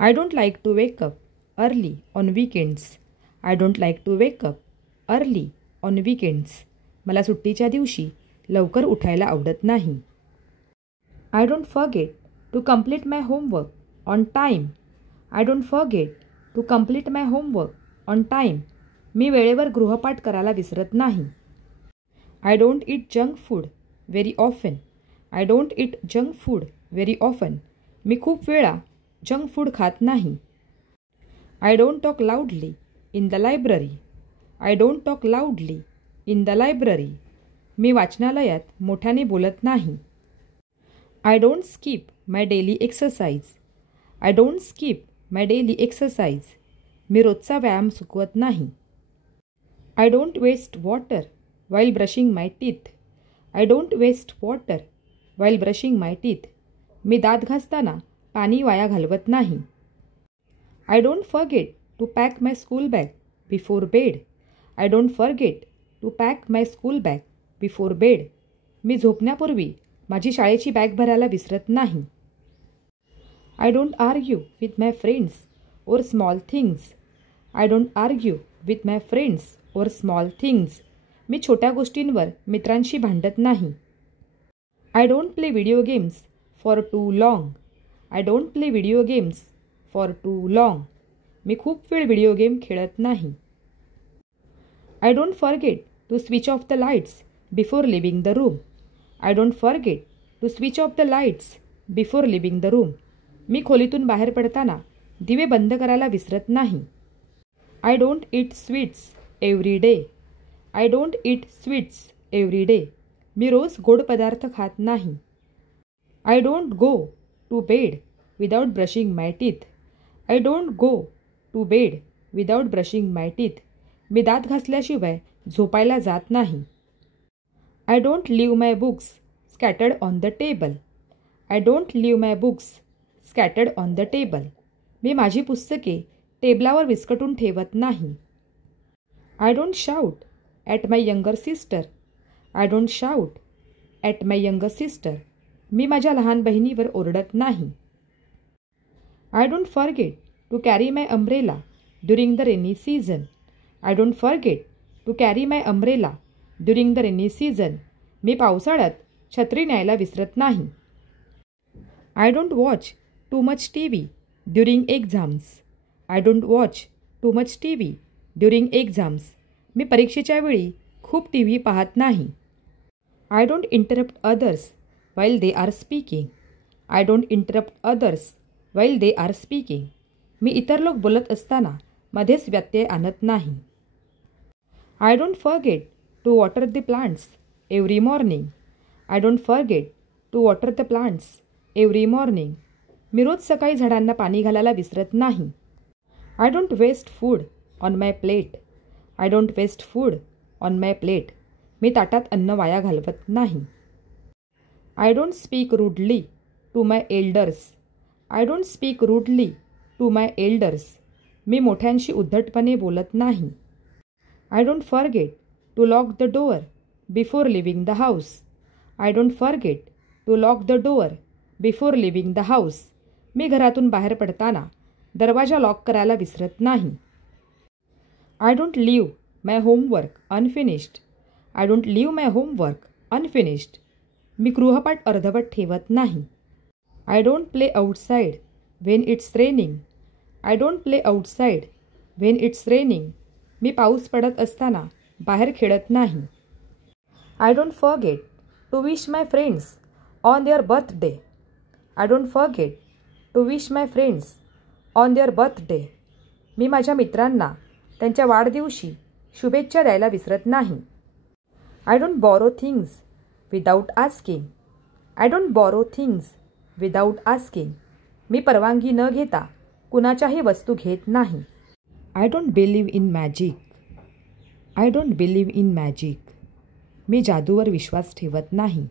I don't like to wake up early on weekends. I don't like to wake up early on weekends. मला सुट्टीच्या दिवशी लवकर उठायला आवडत नाही. I don't forget to complete my homework on time. I don't forget to complete my homework on time. मी वेळेवर गृहपाठ करायला विसरत नाही. I don't eat junk food very often. I don't eat junk food very often. मी खूप वेळा junk food खात नाही. I don't talk loudly in the library. I don't talk loudly in the library. मी वाचनालयात मोठ्याने बोलत नाही. I don't skip my daily exercise. I don't skip my daily exercise. मी रोजचा व्यायाम चुकवत नाही. I don't waste water while brushing my teeth. I don't waste water while brushing my teeth. मी दात घासताना पाणी वाया घालवत नाही. I don't forget to pack my school bag before bed. I don't forget to pack my school bag before bed. मी झोपण्यापूर्वी माझी शाळेची bag भरायला विसरत नाही. I don't argue with my friends or small things. I don't argue with my friends or small things. मी छोट्या गोष्टींवर मित्रांशी भांडत नाही. I don't play video games for too long. I don't play video games for too long. मी खूप वेळ video game खेळत नाही. I don't forget to switch off the lights before leaving the room. I don't forget to switch off the lights before leaving the room. मी खोलीतून बाहेर पडताना दिवे बंद करायला विसरत नाही. I don't eat sweets every day. I don't eat sweets every day. मी रोज गोड पदार्थ खात नाही. I don't go to bed without brushing my teeth. I don't go to bed without brushing my teeth. मी दात घासल्याशिवाय झोपायला जात नाही. I don't leave my books scattered on the table. I don't leave my books scattered on the table. मी माझी पुस्तके टेबलावर विस्कटून ठेवत नाही. I don't shout at my younger sister. I don't shout at my younger sister. मी माझ्या लहान बहिणीवर ओरडत नाही. I don't forget to carry my umbrella during the rainy season. I don't forget to carry my umbrella during the rainy season. मी पावसाळ्यात छत्री न्यायला विसरत नाही. I don't watch too much TV during exams. I don't watch too much TV during exams. मी परीक्षेच्या वेळी खूप TV पाहत नाही. I don't interrupt others while they are speaking. I don't interrupt others while they are speaking. मी इतर लोक बोलत असताना मध्येच व्यत्यय आणत नाही. I don't forget to water the plants every morning. I don't forget to water the plants every morning. मी रोज सकाळी झाडांना पाणी घालायला विसरत नाही. I don't waste food on my plate. I don't waste food on my plate. मी ताटात अन्न वाया घालवत नाही. I don't speak rudely to my elders. I don't speak rudely to my elders. मी मोठ्यांशी उद्धटपणे बोलत नाही. I don't forget to lock the door before leaving the house. I don't forget to lock the door before leaving the house. मी घरातून बाहेर पडताना दरवाजा lock करायला विसरत नाही. I don't leave my homework unfinished. I don't leave my homework unfinished. मी गृहपाठ अर्धवट ठेवत नाही. I don't play outside when it's raining. I don't play outside when it's raining. मी पाऊस पडत असताना बाहेर खेळत नाही. I don't forget to wish my friends on their birthday. I don't forget to wish my friends on their birthday. मी माझ्या मित्रांना त्यांच्या वाढदिवशी शुभेच्छा द्यायला विसरत नाही. I don't borrow things without asking. I don't borrow things without asking. मी परवानगी न घेता कुणाच्याही वस्तू घेत नाही. I don't believe in magic. I don't believe in magic. मी जादूवर विश्वास ठेवत नाही.